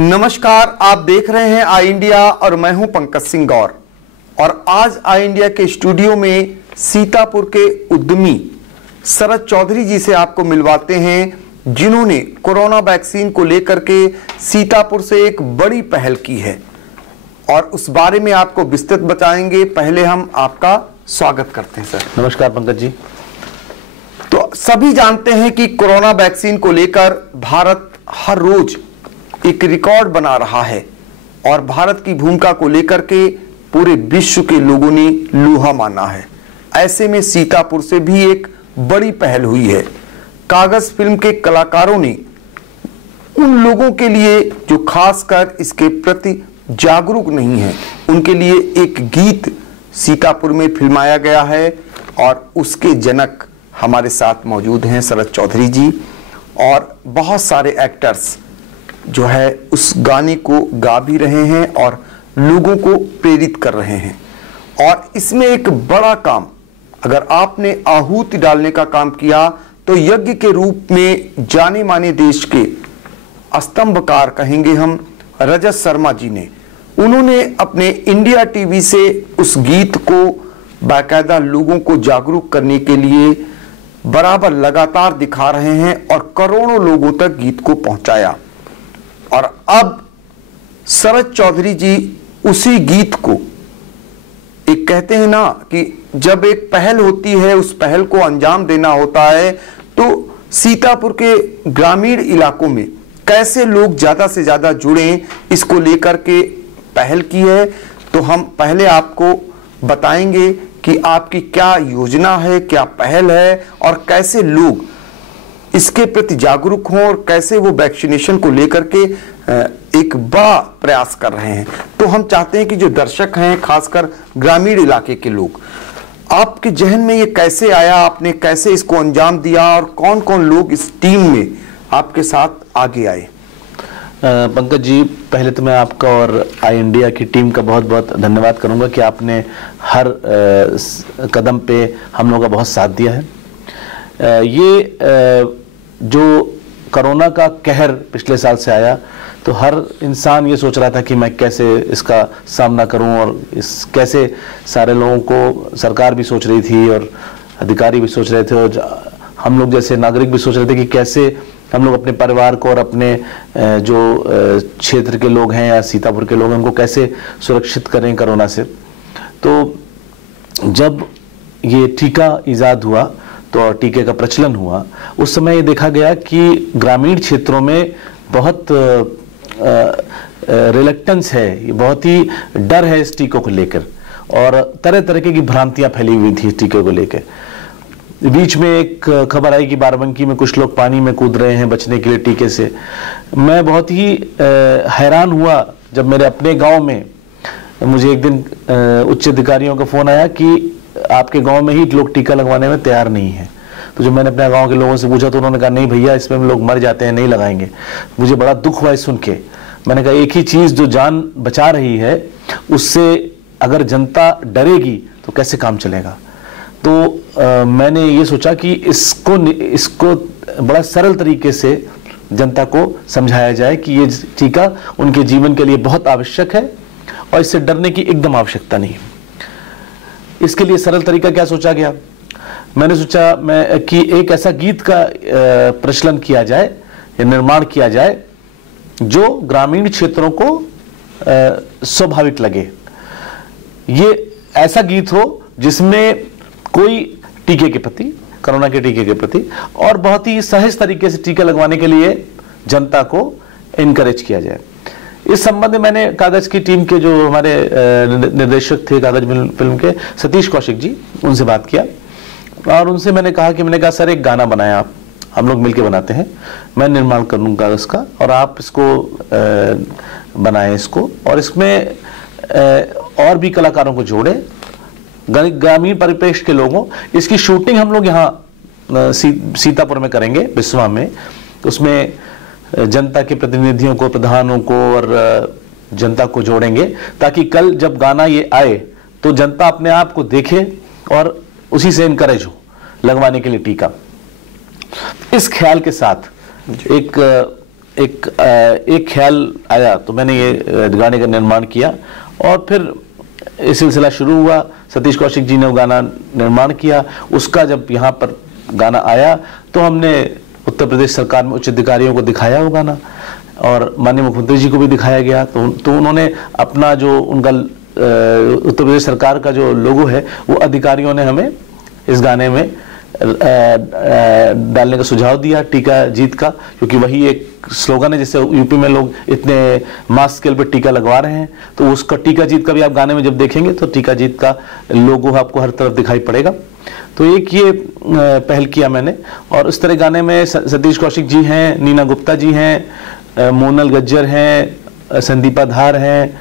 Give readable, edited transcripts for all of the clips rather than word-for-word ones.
नमस्कार, आप देख रहे हैं आई इंडिया और मैं हूं पंकज सिंह गौर। और आज आई इंडिया के स्टूडियो में सीतापुर के उद्यमी शरद चौधरी जी से आपको मिलवाते हैं, जिन्होंने कोरोना वैक्सीन को लेकर के सीतापुर से एक बड़ी पहल की है और उस बारे में आपको विस्तृत बताएंगे। पहले हम आपका स्वागत करते हैं सर। नमस्कार पंकज जी। तो सभी जानते हैं कि कोरोना वैक्सीन को लेकर भारत हर रोज एक रिकॉर्ड बना रहा है और भारत की भूमिका को लेकर के पूरे विश्व के लोगों ने लोहा माना है। ऐसे में सीतापुर से भी एक बड़ी पहल हुई है। कागज फिल्म के कलाकारों ने उन लोगों के लिए जो खासकर इसके प्रति जागरूक नहीं है, उनके लिए एक गीत सीतापुर में फिल्माया गया है और उसके जनक हमारे साथ मौजूद हैं शरद चौधरी जी, और बहुत सारे एक्टर्स जो है उस गाने को गा भी रहे हैं और लोगों को प्रेरित कर रहे हैं। और इसमें एक बड़ा काम, अगर आपने आहुति डालने का काम किया तो यज्ञ के रूप में जाने माने देश के स्तंभकार कहेंगे हम रजत शर्मा जी ने, उन्होंने अपने इंडिया टीवी से उस गीत को बाकायदा लोगों को जागरूक करने के लिए बराबर लगातार दिखा रहे हैं और करोड़ों लोगों तक गीत को पहुंचाया। और अब शरद चौधरी जी उसी गीत को, एक कहते हैं ना कि जब एक पहल होती है उस पहल को अंजाम देना होता है, तो सीतापुर के ग्रामीण इलाकों में कैसे लोग ज्यादा से ज्यादा जुड़ें इसको लेकर के पहल की है। तो हम पहले आपको बताएंगे कि आपकी क्या योजना है, क्या पहल है और कैसे लोग इसके प्रति जागरूक हों और कैसे वो वैक्सीनेशन को लेकर के एक बड़ा प्रयास कर रहे हैं। तो हम चाहते हैं कि जो दर्शक हैं, खासकर ग्रामीण इलाके के लोग, आपके जहन में ये कैसे आया, आपने कैसे इसको अंजाम दिया और कौन कौन लोग इस टीम में आपके साथ आगे आए? पंकज जी, पहले तो मैं आपका और आई इंडिया की टीम का बहुत बहुत धन्यवाद करूंगा कि आपने हर कदम पे हम लोगों का बहुत साथ दिया है। ये जो कोरोना का कहर पिछले साल से आया तो हर इंसान ये सोच रहा था कि मैं कैसे इसका सामना करूं, और इस कैसे सारे लोगों को सरकार भी सोच रही थी और अधिकारी भी सोच रहे थे और हम लोग जैसे नागरिक भी सोच रहे थे कि कैसे हम लोग अपने परिवार को और अपने जो क्षेत्र के लोग हैं या सीतापुर के लोग हैं उनको कैसे सुरक्षित करें कोरोना से। तो जब ये टीका ईजाद हुआ तो टीके का प्रचलन हुआ, उस समय ये देखा गया कि ग्रामीण क्षेत्रों में बहुत रिलक्टेंस है, बहुत ही डर है इस टीकों को लेकर और तरह तरह की भ्रांतियां फैली हुई थी इस टीके को लेकर। बीच में एक खबर आई कि बाराबंकी में कुछ लोग पानी में कूद रहे हैं बचने के लिए टीके से। मैं बहुत ही हैरान हुआ जब मेरे अपने गांव में मुझे एक दिन उच्च अधिकारियों का फोन आया कि आपके गांव में ही लोग टीका लगवाने में तैयार नहीं है। तो जब मैंने अपने गांव के लोगों से पूछा तो उन्होंने कहा नहीं भैया, इसमें हम लोग मर जाते हैं, नहीं लगाएंगे। मुझे बड़ा दुख हुआ सुन के। मैंने कहा एक ही चीज जो जान बचा रही है उससे अगर जनता डरेगी तो कैसे काम चलेगा। तो मैंने ये सोचा कि इसको बड़ा सरल तरीके से जनता को समझाया जाए कि ये टीका उनके जीवन के लिए बहुत आवश्यक है और इससे डरने की एकदम आवश्यकता नहीं है। इसके लिए सरल तरीका क्या सोचा गया, मैंने सोचा कि एक ऐसा गीत का प्रचलन किया जाए या निर्माण किया जाए जो ग्रामीण क्षेत्रों को स्वाभाविक लगे। ये ऐसा गीत हो जिसमें कोई टीके के प्रति, कोरोना के टीके के प्रति और बहुत ही सहज तरीके से टीका लगवाने के लिए जनता को इनकरेज किया जाए। इस संबंध में मैंने कागज की टीम के जो हमारे निर्देशक थे कागज फिल्म के सतीश कौशिक जी, उनसे बात किया और उनसे मैंने कहा सर एक गाना बनाया आप, हम लोग मिलके बनाते हैं, मैं निर्माण करूंगा इसका और आप इसको बनाएं इसको, और इसमें और भी कलाकारों को जोड़े, ग्रामीण परिप्रेक्ष्य के लोगों। इसकी शूटिंग हम लोग यहाँ सीतापुर में करेंगे, बिस्वा में। उसमें जनता के प्रतिनिधियों को, प्रधानों को और जनता को जोड़ेंगे ताकि कल जब गाना ये आए तो जनता अपने आप को देखे और उसी से इनकरेज हो लगवाने के लिए टीका। इस ख्याल के साथ एक एक ख्याल आया तो मैंने ये गाने का निर्माण किया और फिर ये सिलसिला शुरू हुआ। सतीश कौशिक जी ने वो गाना निर्माण किया। उसका जब यहाँ पर गाना आया तो हमने उत्तर प्रदेश सरकार में उच्च अधिकारियों को दिखाया वो गाना और माननीय मुख्यमंत्री जी को भी दिखाया गया। तो उन्होंने अपना जो उनका उत्तर प्रदेश सरकार का जो लोगो है वो अधिकारियों ने हमें इस गाने में डालने का सुझाव दिया, टीका जीत का, क्योंकि वही एक स्लोगन है जिससे यूपी में लोग इतने मास स्केल पर टीका लगवा रहे हैं। तो उसका टीका जीत का भी आप गाने में जब देखेंगे तो टीका जीत का लोगो आपको हर तरफ दिखाई पड़ेगा। तो एक ये पहल किया मैंने। और इस तरह गाने में सतीश कौशिक जी हैं, नीना गुप्ता जी हैं, मोनल गज्जर हैं, संदीपा धार हैं,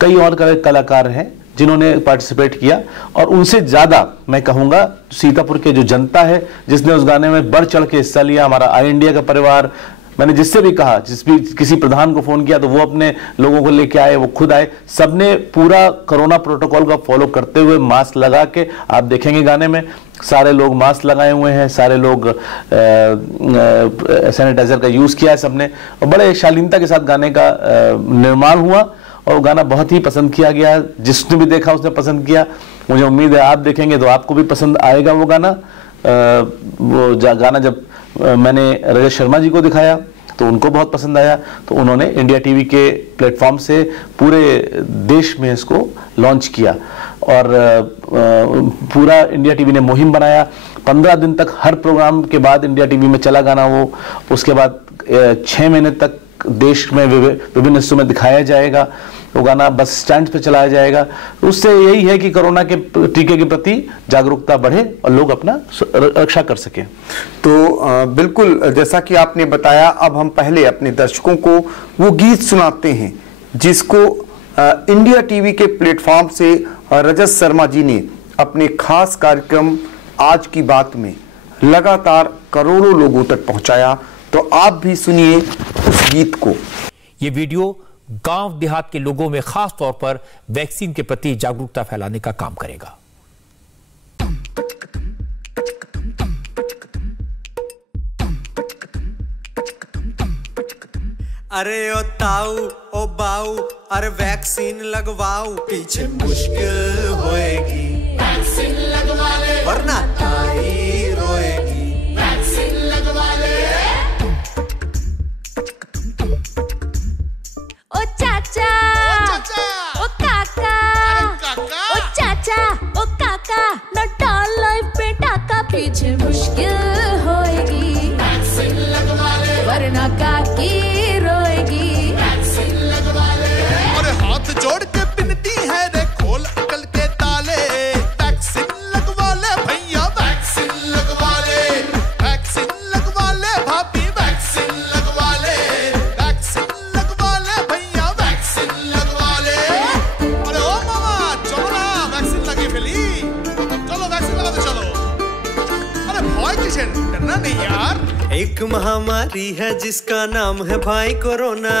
कई और कलाकार हैं जिन्होंने पार्टिसिपेट किया। और उनसे ज्यादा मैं कहूंगा सीतापुर के जो जनता है जिसने उस गाने में बढ़ चढ़ के हिस्सा लिया, हमारा आई इंडिया का परिवार। मैंने जिससे भी कहा, किसी प्रधान को फोन किया तो वो अपने लोगों को लेके आए, वो खुद आए। सबने पूरा कोरोना प्रोटोकॉल का फॉलो करते हुए मास्क लगा के, आप देखेंगे गाने में सारे लोग मास्क लगाए हुए हैं, सारे लोग सैनिटाइजर का यूज किया है सबने, और बड़े शालीनता के साथ गाने का निर्माण हुआ और वो गाना बहुत ही पसंद किया गया। जिसने भी देखा उसने पसंद किया। मुझे उम्मीद है आप देखेंगे तो आपको भी पसंद आएगा वो गाना। वो गाना जब मैंने रजत शर्मा जी को दिखाया तो उनको बहुत पसंद आया। तो उन्होंने इंडिया टीवी के प्लेटफॉर्म से पूरे देश में इसको लॉन्च किया और पूरा इंडिया टीवी ने मुहिम बनाया। 15 दिन तक हर प्रोग्राम के बाद इंडिया टीवी में चला गाना वो। उसके बाद 6 महीने तक देश में विभिन्न हिस्सों में दिखाया जाएगा वो गाना, बस स्टैंड पे चलाया जाएगा। उससे यही है कि कोरोना के टीके के प्रति जागरूकता बढ़े और लोग अपना रक्षा कर सकें। तो बिल्कुल जैसा कि आपने बताया, अब हम पहले अपने दर्शकों को वो गीत सुनाते हैं जिसको इंडिया टीवी के प्लेटफॉर्म से रजत शर्मा जी ने अपने खास कार्यक्रम आज की बात में लगातार करोड़ों लोगों तक पहुंचाया। तो आप भी सुनिए उस गीत को। ये वीडियो गांव देहात के लोगों में खास तौर पर वैक्सीन के प्रति जागरूकता फैलाने का काम करेगा। अरे ओ ताऊ ओ बाऊ, अरे वैक्सीन लगवाओ, पीछे मुश्किल होएगी, वैक्सीन लगवा ले, वरना ताई रोएगी, वैक्सीन लगवा ले। ओ चाचा, ओ काका, ओ चाचा, ओ काका, न डालो बेटा का, पीछे मुश्किल होएगी, वैक्सीन लगवा ले, वरना काकी रोएगी, वैक्सीन लगवा ले। अरे हाथ जोड़ के विनती है रे, खोल अकल के ताले, वैक्सीन लगवा ले भैया, वैक्सीन लगवा ले, वैक्सीन लगवा ले भाभी, वैक्सीन लगवा ले, वैक्सीन लगवा ले भैया, वैक्सीन लगवा ले। अरे ओ मामा चलो ना, वैक्सीन लगी फिली, चलो वैक्सीन लगा दो चलो। अरे भय किशन, डरना नहीं यार। एक महामारी है जिसका नाम है भाई कोरोना,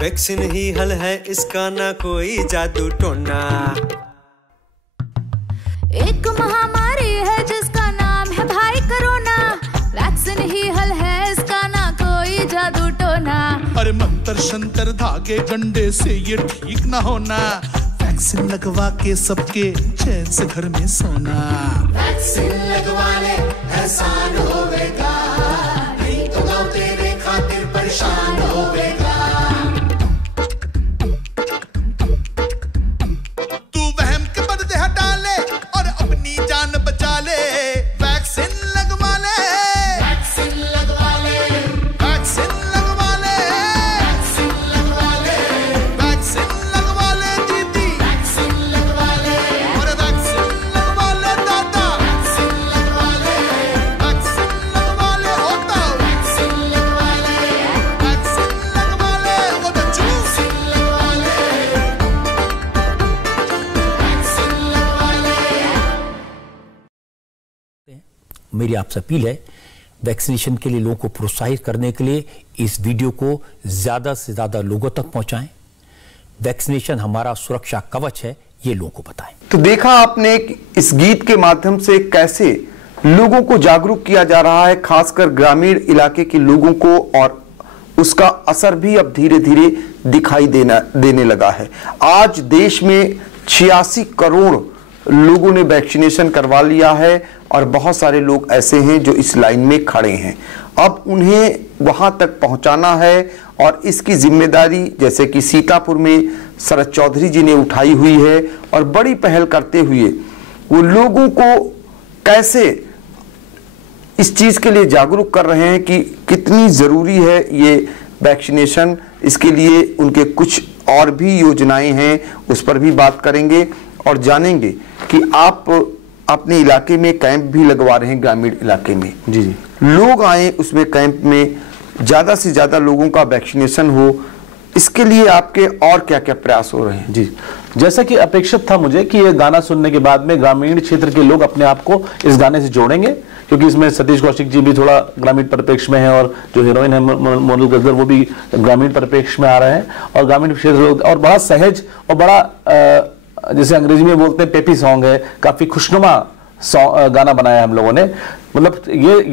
वैक्सीन ही हल है इसका, ना कोई जादू टोना। एक महामारी है जिसका नाम है भाई कोरोना, वैक्सीन ही हल है इसका, ना कोई जादू टोना। अरे मंत्र शंतर धागे गंडे से ये ठीक ना होना, वैक्सीन लगवा के सबके चैन से घर में सोना। वैक्सीन लगवा ले एहसान होवेगा, नहीं तो गाँव तेरे खातिर परेशान होवेगा। तू वहम के पर्दे हटा ले और अपनी जान बचा ले, वैक्सीन लगवा ले, वैक्सीन लगवा ले, वैक्सीन लगवा ले, वैक्सीन लगवा ले, वैक्सीन लगवा ले दीदी, वैक्सीन लगवा ले, और वैक्सीन लगवा ले दादा, वैक्सीन लगवा ले, वैक्सीन लगवा ले होता, वैक्सीन लगवा ले, वैक्सीन लगवा ले वो बच्चू। वैक्सीन लगवा ले, वैक्सीन लगवा ले। मेरी आपसे अपील है, वैक्सीनेशन के लिए लोगों को प्रोत्साहित करने के लिए इस वीडियो को ज्यादा से ज्यादा लोगों तक पहुंचाएं। वैक्सीनेशन हमारा सुरक्षा कवच है, ये लोगों को बताएं। तो देखा आपने इस गीत के माध्यम से कैसे लोगों को जागरूक किया जा रहा है, खासकर ग्रामीण इलाके के लोगों को और उसका असर भी अब धीरे धीरे दिखाई देने लगा है। आज देश में 86 करोड़ लोगों ने वैक्सीनेशन करवा लिया है और बहुत सारे लोग ऐसे हैं जो इस लाइन में खड़े हैं। अब उन्हें वहां तक पहुंचाना है और इसकी जिम्मेदारी जैसे कि सीतापुर में शरद चौधरी जी ने उठाई हुई है और बड़ी पहल करते हुए वो लोगों को कैसे इस चीज के लिए जागरूक कर रहे हैं कि कितनी जरूरी है ये वैक्सीनेशन। इसके लिए उनके कुछ और भी योजनाएं हैं, उस पर भी बात करेंगे और जानेंगे कि आप अपने इलाके में कैंप भी लगवा रहे हैं, ग्रामीण इलाके में। जी जी, लोग आए उसमें कैंप में, ज्यादा से ज्यादा लोगों का वैक्सीनेशन हो, इसके लिए आपके और क्या क्या प्रयास हो रहे हैं? जी, जैसा कि अपेक्षित था मुझे कि ये गाना सुनने के बाद में ग्रामीण क्षेत्र के लोग अपने आप को इस गाने से जोड़ेंगे, क्योंकि इसमें सतीश कौशिक जी भी थोड़ा ग्रामीण परिप्रेक्ष्य में है और जो हीरोइन है मोनल गजर वो भी ग्रामीण परिप्रेक्ष्य में आ रहे हैं और ग्रामीण क्षेत्र लोग और बड़ा सहज और बड़ा जैसे अंग्रेजी में बोलते हैं पेपी सॉन्ग है, काफी खुशनुमा गाना बनाया हम लोगों ने। मतलब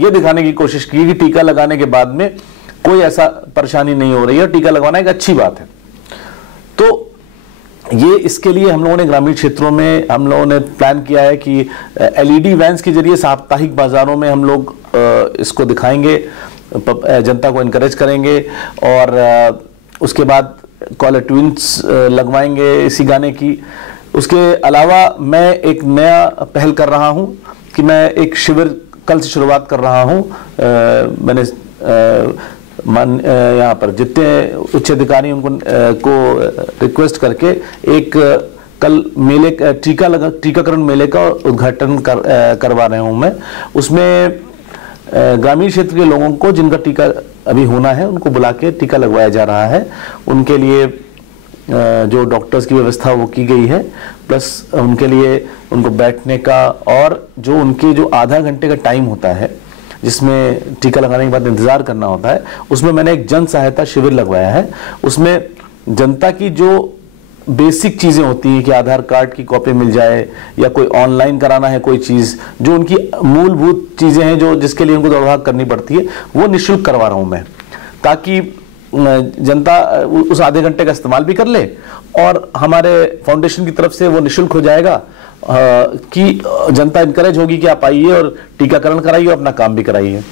ये दिखाने की कोशिश की कि टीका लगाने के बाद में कोई ऐसा परेशानी नहीं हो रही है, टीका लगवाना एक अच्छी बात है। तो ये इसके लिए हम लोगों ने ग्रामीण क्षेत्रों में हम लोगों ने प्लान किया है कि एलईडी वैन्स के जरिए साप्ताहिक बाजारों में हम लोग इसको दिखाएंगे, जनता को इनकरेज करेंगे और उसके बाद कॉलर ट्यून्स लगवाएंगे इसी गाने की। उसके अलावा मैं एक नया पहल कर रहा हूं कि मैं एक शिविर कल से शुरुआत कर रहा हूं। मैंने यहाँ पर जितने उच्च अधिकारी उनको रिक्वेस्ट करके एक कल मेले टीकाकरण मेले का उद्घाटन करवा रहे हूं मैं। उसमें ग्रामीण क्षेत्र के लोगों को जिनका टीका अभी होना है उनको बुला के टीका लगवाया जा रहा है। उनके लिए जो डॉक्टर्स की व्यवस्था वो की गई है, प्लस उनके लिए उनको बैठने का और जो उनके जो आधा घंटे का टाइम होता है जिसमें टीका लगाने के बाद इंतजार करना होता है, उसमें मैंने एक जन सहायता शिविर लगवाया है। उसमें जनता की जो बेसिक चीजें होती हैं कि आधार कार्ड की कॉपी मिल जाए या कोई ऑनलाइन कराना है कोई चीज, जो उनकी मूलभूत चीजें हैं जो जिसके लिए उनको दौड़भाग करनी पड़ती है, वो निःशुल्क करवा रहा हूं मैं, ताकि जनता उस आधे घंटे का इस्तेमाल भी कर ले और हमारे फाउंडेशन की तरफ से वो निःशुल्क हो जाएगा कि जनता इनकरेज होगी कि आप आइए और टीकाकरण कराइए, अपना काम भी कराइए।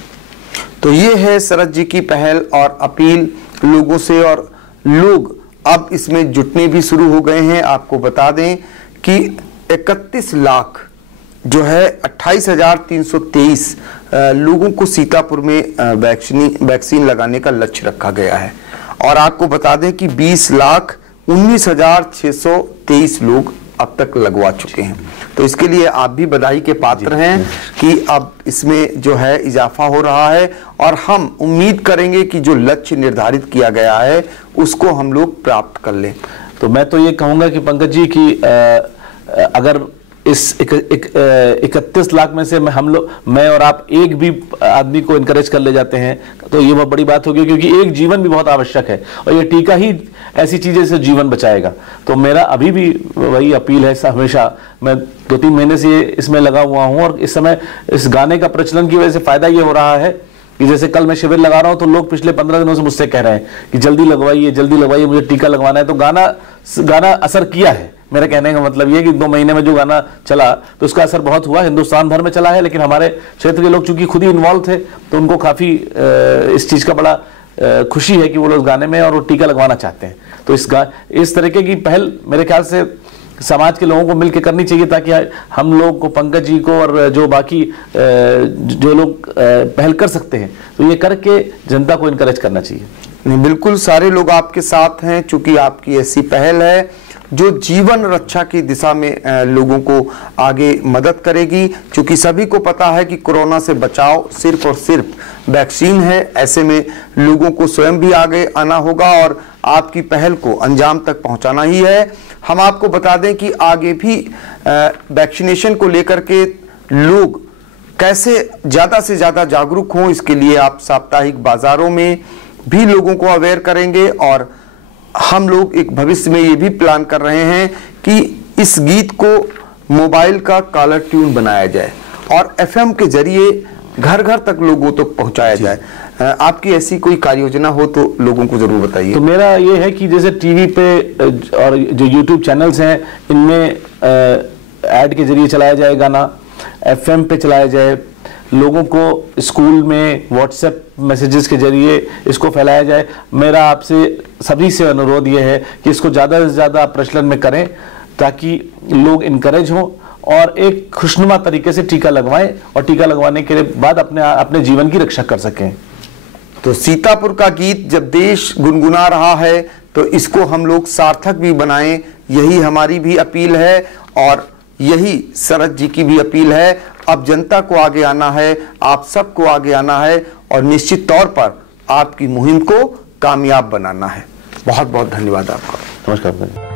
तो ये है शरद जी की पहल और अपील लोगों से, और लोग अब इसमें जुटने भी शुरू हो गए हैं। आपको बता दें कि 31 लाख जो है 28,323 लोगों को सीतापुर में वैक्सीन लगाने का लक्ष्य रखा गया है और आपको बता दें कि 20,19,623 लोग अब तक लगवा चुके हैं। तो इसके लिए आप भी बधाई के पात्र हैं कि अब इसमें जो है इजाफा हो रहा है और हम उम्मीद करेंगे कि जो लक्ष्य निर्धारित किया गया है उसको हम लोग प्राप्त कर लें। तो मैं तो ये कहूंगा कि पंकज जी कि अगर इस 31 लाख में से मैं और आप एक भी आदमी को इनकरेज कर ले जाते हैं तो ये बहुत बड़ी बात होगी, क्योंकि एक जीवन भी बहुत आवश्यक है और ये टीका ही ऐसी चीजें से जीवन बचाएगा। तो मेरा अभी भी वही अपील है, हमेशा मैं 2-3 महीने से इसमें लगा हुआ हूं और इस समय इस गाने का प्रचलन की वजह से फायदा ये हो रहा है कि जैसे कल मैं शिविर लगा रहा हूं तो लोग पिछले 15 दिनों से मुझसे कह रहे हैं कि जल्दी लगवाइए, मुझे टीका लगवाना है। तो गाना असर किया है। मेरे कहने का मतलब ये कि 2 महीने में जो गाना चला तो उसका असर बहुत हुआ, हिंदुस्तान भर में चला है, लेकिन हमारे क्षेत्र के लोग चूंकि खुद ही इन्वॉल्व थे तो उनको काफी इस चीज का बड़ा खुशी है कि वो लोग गाने में और वो टीका लगवाना चाहते हैं। तो इस तरीके की पहल मेरे ख्याल से समाज के लोगों को मिलकर करनी चाहिए, ताकि हम लोग को, पंकज जी को और जो बाकी जो लोग पहल कर सकते हैं तो ये करके जनता को इनकरेज करना चाहिए। नहीं, बिल्कुल सारे लोग आपके साथ हैं, चूंकि आपकी ऐसी पहल है जो जीवन रक्षा की दिशा में लोगों को आगे मदद करेगी। क्योंकि सभी को पता है कि कोरोना से बचाव सिर्फ और सिर्फ वैक्सीन है। ऐसे में लोगों को स्वयं भी आगे आना होगा और आपकी पहल को अंजाम तक पहुंचाना ही है। हम आपको बता दें कि आगे भी वैक्सीनेशन को लेकर के लोग कैसे ज्यादा से ज्यादा जागरूक हों, इसके लिए आप साप्ताहिक बाजारों में भी लोगों को अवेयर करेंगे। और हम लोग एक भविष्य में ये भी प्लान कर रहे हैं कि इस गीत को मोबाइल का कॉलर ट्यून बनाया जाए और एफएम के जरिए घर घर तक लोगों तक पहुंचाया जाए। आपकी ऐसी कोई कार्य योजना हो तो लोगों को जरूर बताइए। तो मेरा ये है कि जैसे टीवी पे और जो यूट्यूब चैनल्स हैं इनमें ऐड के जरिए चलाया जाए गाना, FM पे चलाया जाए, लोगों को स्कूल में व्हाट्सएप मैसेजेस के जरिए इसको फैलाया जाए। मेरा आपसे सभी से अनुरोध ये है कि इसको ज़्यादा से ज़्यादा प्रचलन में करें ताकि लोग इनकरेज हों और एक खुशनुमा तरीके से टीका लगवाएं और टीका लगवाने के बाद अपने जीवन की रक्षा कर सकें। तो सीतापुर का गीत जब देश गुनगुना रहा है तो इसको हम लोग सार्थक भी बनाएं, यही हमारी भी अपील है और यही शरद जी की भी अपील है। अब जनता को आगे आना है, आप सबको आगे आना है और निश्चित तौर पर आपकी मुहिम को कामयाब बनाना है। बहुत बहुत धन्यवाद आपका। नमस्कार।